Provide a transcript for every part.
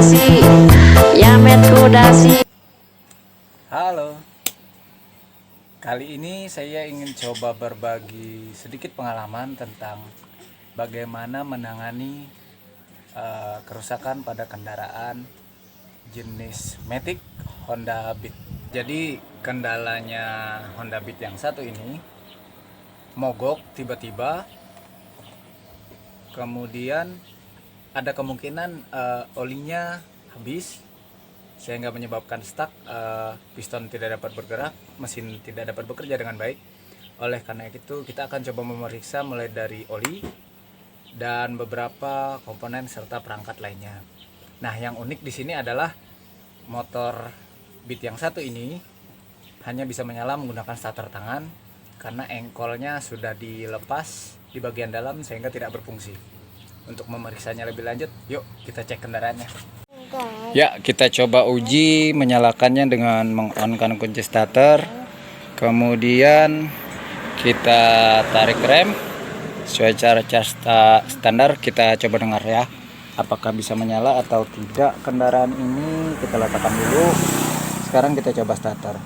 kudasi, Yamet kudasi. Halo, kali ini saya ingin coba berbagi sedikit pengalaman tentang bagaimana menangani kerusakan pada kendaraan jenis Matic Honda Beat. Jadi kendalanya Honda Beat yang satu ini mogok tiba-tiba, kemudian ada kemungkinan olinya habis sehingga menyebabkan stuck, piston tidak dapat bergerak, mesin tidak dapat bekerja dengan baik. Oleh karena itu kita akan coba memeriksa mulai dari oli dan beberapa komponen serta perangkat lainnya. Nah, yang unik di sini adalah motor Beat yang satu ini hanya bisa menyala menggunakan starter tangan karena engkolnya sudah dilepas di bagian dalam sehingga tidak berfungsi. Untuk memeriksanya lebih lanjut, yuk kita cek kendaraannya. Ya, kita coba uji menyalakannya dengan meng-on-kan kunci starter. Kemudian kita tarik rem sesuai cara cas standar. Kita coba dengar ya, apakah bisa menyala atau tidak kendaraan ini. Kita letakkan dulu. Sekarang kita coba starter.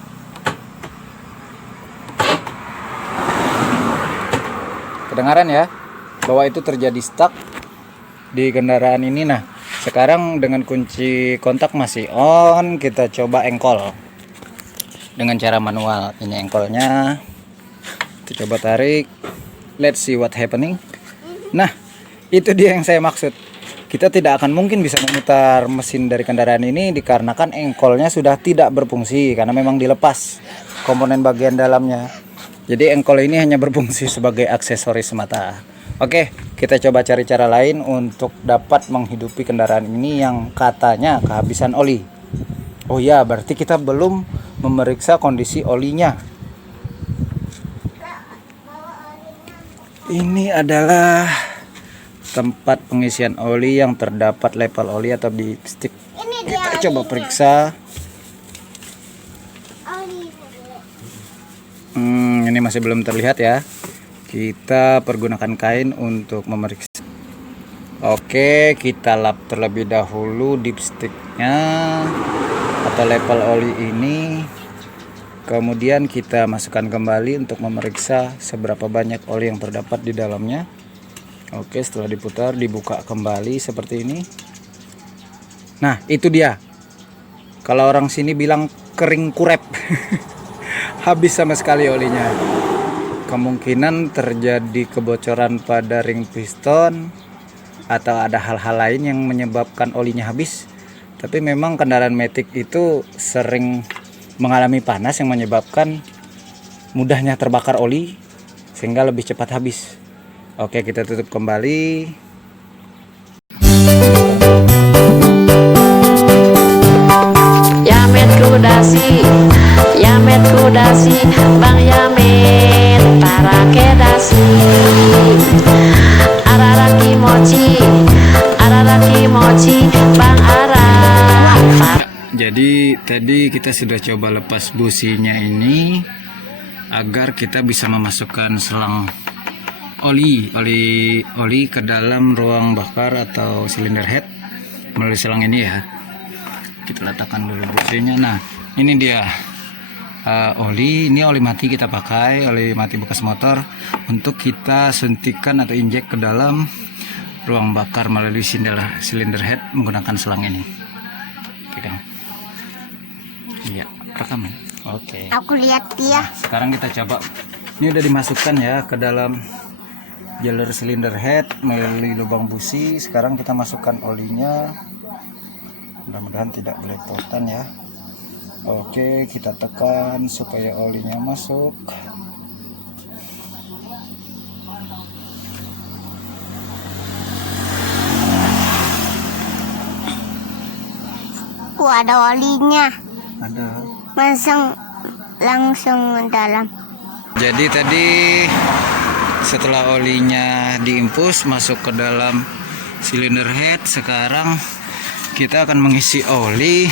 Kedengaran ya bahwa itu terjadi stuck di kendaraan ini. Nah, sekarang dengan kunci kontak masih on, kita coba engkol dengan cara manual. Ini engkolnya, kita coba tarik. Let's see what happening. Nah, itu dia yang saya maksud. Kita tidak akan mungkin bisa memutar mesin dari kendaraan ini dikarenakan engkolnya sudah tidak berfungsi karena memang dilepas komponen bagian dalamnya. Jadi engkol ini hanya berfungsi sebagai aksesoris semata. Oke, kita coba cari cara lain untuk dapat menghidupi kendaraan ini yang katanya kehabisan oli. Oh ya, berarti kita belum memeriksa kondisi olinya. Ini adalah tempat pengisian oli yang terdapat level oli atau dipstick. Kita coba periksa. Ini masih belum terlihat ya. Kita pergunakan kain untuk memeriksa. Oke, kita lap terlebih dahulu dipsticknya atau level oli ini. Kemudian kita masukkan kembali untuk memeriksa seberapa banyak oli yang terdapat di dalamnya. Oke, setelah diputar dibuka kembali seperti ini. Nah, itu dia. Kalau orang sini bilang kering kurep. Habis sama sekali olinya. Kemungkinan terjadi kebocoran pada ring piston atau ada hal-hal lain yang menyebabkan olinya habis. Tapi memang kendaraan Matic itu sering mengalami panas yang menyebabkan mudahnya terbakar oli sehingga lebih cepat habis. Oke, kita tutup kembali. Yamet kudasi, Yamet kudasi, Bang Yamet para kedasi. Araraki mochi, Araraki mochi, Bang Ara. Jadi tadi kita sudah coba lepas businya ini agar kita bisa memasukkan selang oli ke dalam ruang bakar atau silinder head melalui selang ini ya. Kita letakkan dulu businya. Nah, ini dia oli. Ini oli mati kita pakai, oli mati bekas motor untuk kita suntikan atau injek ke dalam ruang bakar melalui silinder head menggunakan selang ini. Oke, Kang. Iya, rekam ya. Oke. Aku lihat dia. Nah, sekarang kita coba. Ini udah dimasukkan ya ke dalam jalur silinder head melalui lubang busi. Sekarang kita masukkan olinya. Mudah-mudahan tidak belepotan ya. Oke, kita tekan supaya olinya masuk. Ada olinya. Ada. Langsung dalam. Jadi tadi setelah olinya diinfus masuk ke dalam silinder head, sekarang kita akan mengisi oli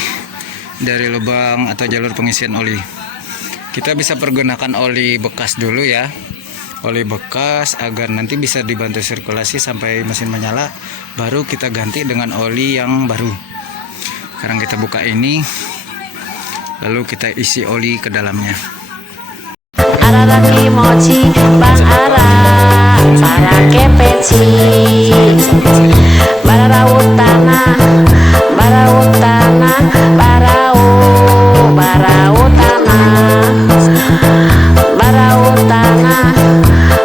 dari lubang atau jalur pengisian oli. Kita bisa pergunakan oli bekas dulu ya, oli bekas agar nanti bisa dibantu sirkulasi sampai mesin menyala, baru kita ganti dengan oli yang baru. Sekarang kita buka ini, lalu kita isi oli ke dalamnya. Arara kimochi bang ara para kepeci barautana barautana barautana barautana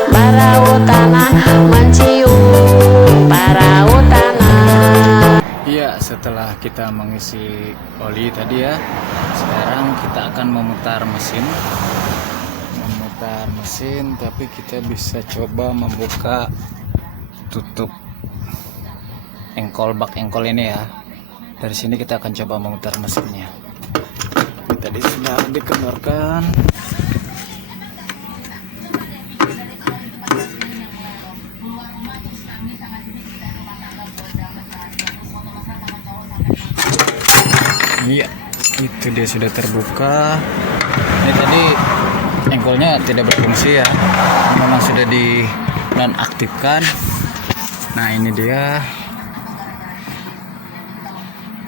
barautana mencium barautana. Iya, setelah kita mengisi oli tadi ya, sekarang kita akan memutar mesin, tapi kita bisa coba membuka tutup bak engkol ini ya. Dari sini kita akan coba memutar mesinnya. Ini tadi sudah dikeluarkan. Iya, itu dia sudah terbuka. Ini tadi engkolnya tidak berfungsi ya, memang sudah di nonaktifkan. Nah ini dia,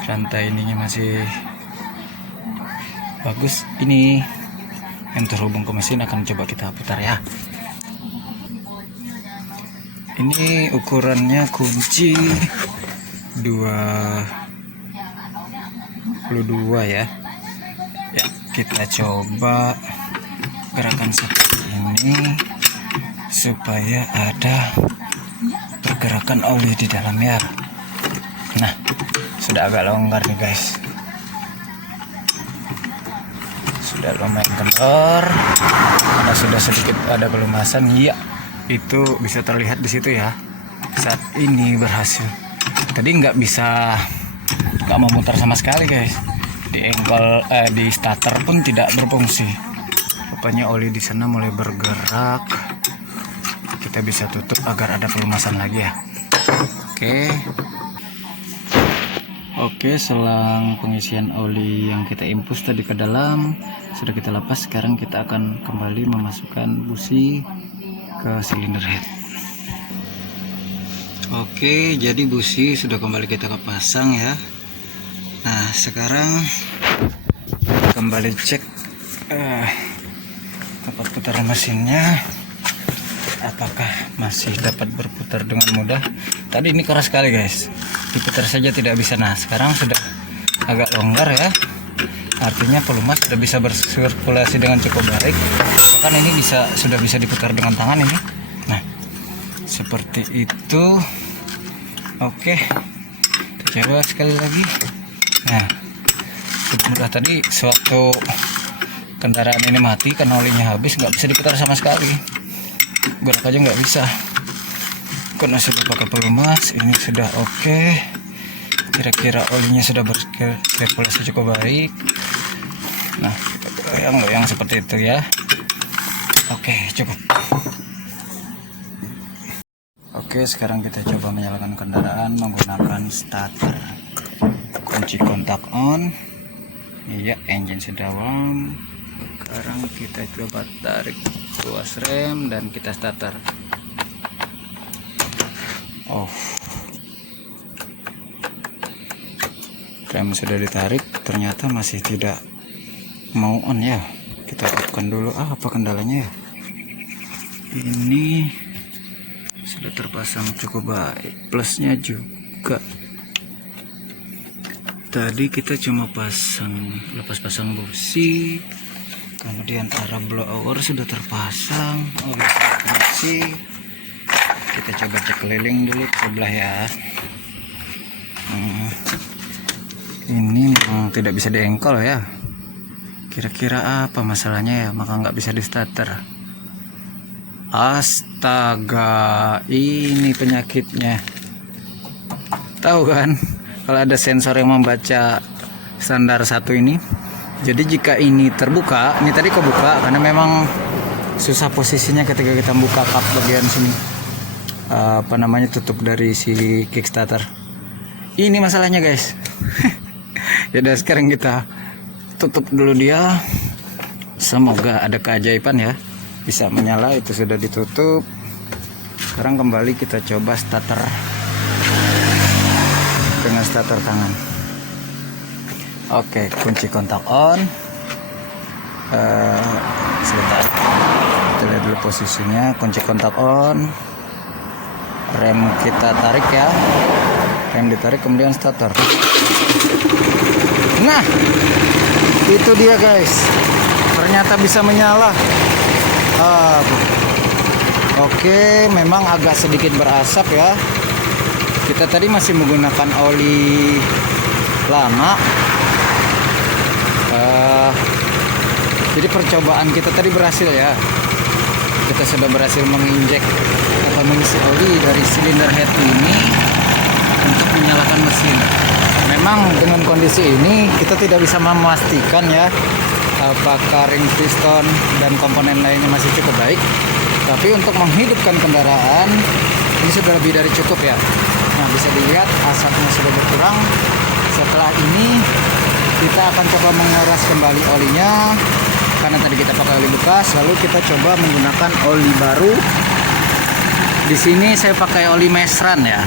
rantai ininya masih bagus. Ini yang terhubung ke mesin akan coba kita putar ya. Ini ukurannya kunci 22 ya. Ya, kita coba gerakan seperti ini supaya ada pergerakan oli di dalamnya. Nah, sudah agak longgar nih guys, sudah lumayan kendor, karena sudah sedikit ada pelumasan. Iya, itu bisa terlihat di situ ya. Saat ini berhasil. Tadi nggak memutar sama sekali guys. Di di starter pun tidak berfungsi. Rupanya oli di sana mulai bergerak. Kita bisa tutup agar ada pelumasan lagi ya. Oke, selang pengisian oli yang kita infus tadi ke dalam sudah kita lepas. Sekarang kita akan kembali memasukkan busi ke silinder head. Oke, jadi busi sudah kembali kita pasang ya. Nah, sekarang kembali cek tempat putar mesinnya, apakah masih dapat berputar dengan mudah. Tadi ini keras sekali guys, diputar saja tidak bisa. Nah, sekarang sudah agak longgar ya, artinya pelumas sudah bisa bersirkulasi dengan cukup baik. Bahkan ini sudah bisa diputar dengan tangan ini. Nah, seperti itu. Oke, kita coba sekali lagi. Nah, mudah. Tadi sewaktu kendaraan ini mati karena olinya habis, nggak bisa diputar sama sekali, gerak aja nggak bisa. Karena sudah pakai pelumas, ini sudah oke. Kira-kira olinya sudah bersirkulasi cukup baik. Nah, goyang seperti itu ya. Oke, cukup. Oke, sekarang kita coba menyalakan kendaraan menggunakan starter. Kunci kontak on. Iya, engine sudah on. Sekarang kita coba tarik tuas rem dan kita starter. Rem sudah ditarik, ternyata masih tidak mau on ya. Kita off-kan dulu. Apa kendalanya ya? Ini sudah terpasang cukup baik, plusnya juga. Tadi kita cuma lepas pasang busi, kemudian arah blower sudah terpasang oleh koneksi. Kita coba cek keliling dulu ke sebelah ya. Ini memang tidak bisa diengkol ya. Kira-kira apa masalahnya ya, maka nggak bisa di starter. Astaga, ini penyakitnya. Tahu kan, kalau ada sensor yang membaca standar 1 ini. Jadi jika ini terbuka, ini tadi kebuka karena memang susah posisinya ketika kita buka kap bagian sini. Tutup dari si kickstarter. Ini masalahnya guys. Yaudah, sekarang kita tutup dulu dia. Semoga ada keajaiban ya, bisa menyala. Itu sudah ditutup. Sekarang kembali kita coba starter dengan starter tangan. Oke, kunci kontak on. Sebentar, kita lihat dulu posisinya. Kunci kontak on, rem kita tarik ya, rem ditarik kemudian starter. Nah, itu dia guys, ternyata bisa menyala. Oke, memang agak sedikit berasap ya. Kita tadi masih menggunakan oli lama. Jadi percobaan kita tadi berhasil ya. Kita sudah berhasil menginjek atau mengisi oli dari silinder head ini untuk menyalakan mesin. Memang dengan kondisi ini kita tidak bisa memastikan ya apakah ring piston dan komponen lainnya masih cukup baik. Tapi untuk menghidupkan kendaraan ini sudah lebih dari cukup ya. Nah, bisa dilihat asapnya sudah berkurang. Setelah ini kita akan coba menguras kembali olinya, karena tadi kita pakai oli bekas. Lalu kita coba menggunakan oli baru. Di sini saya pakai oli Mesran ya,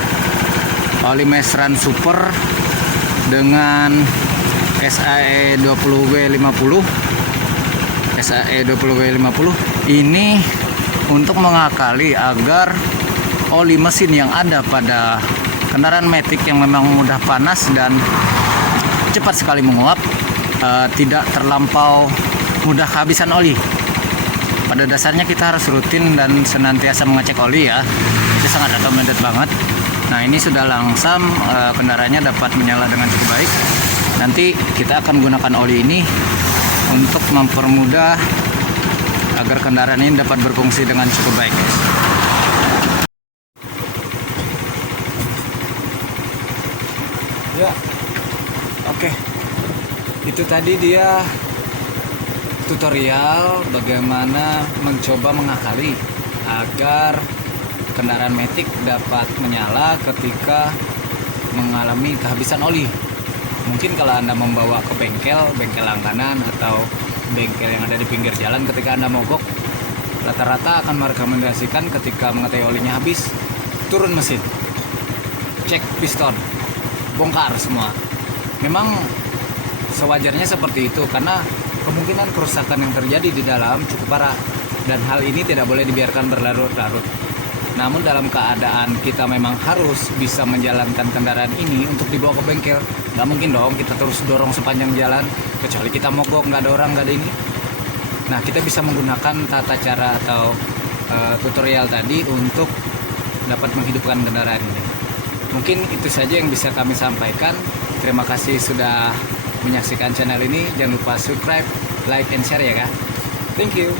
oli Mesran Super dengan SAE 20W50. SAE 20W50 ini untuk mengakali agar oli mesin yang ada pada kendaraan Matic yang memang mudah panas dan cepat sekali menguap, tidak terlampau mudah kehabisan oli. Pada dasarnya kita harus rutin dan senantiasa mengecek oli ya. Itu sangat recommended banget. Nah, ini sudah langsam, kendaraannya dapat menyala dengan cukup baik. Nanti kita akan menggunakan oli ini untuk mempermudah agar kendaraan ini dapat berfungsi dengan cukup baik. Ya, oke. Itu tadi dia tutorial bagaimana mencoba mengakali agar kendaraan Matic dapat menyala ketika mengalami kehabisan oli. Mungkin kalau Anda membawa ke bengkel langganan atau bengkel yang ada di pinggir jalan, ketika Anda mogok, rata-rata akan merekomendasikan ketika mengetahui olinya habis, turun mesin, cek piston, bongkar semua. Memang sewajarnya seperti itu, karena kemungkinan kerusakan yang terjadi di dalam cukup parah, dan hal ini tidak boleh dibiarkan berlarut-larut. Namun dalam keadaan kita memang harus bisa menjalankan kendaraan ini untuk dibawa ke bengkel, nggak mungkin dong kita terus dorong sepanjang jalan, kecuali kita mogok, nggak ada orang, nggak ada ini. Nah, kita bisa menggunakan tata cara atau tutorial tadi untuk dapat menghidupkan kendaraan ini. Mungkin itu saja yang bisa kami sampaikan. Terima kasih sudah menyaksikan channel ini. Jangan lupa subscribe, like, and share ya kak. Thank you.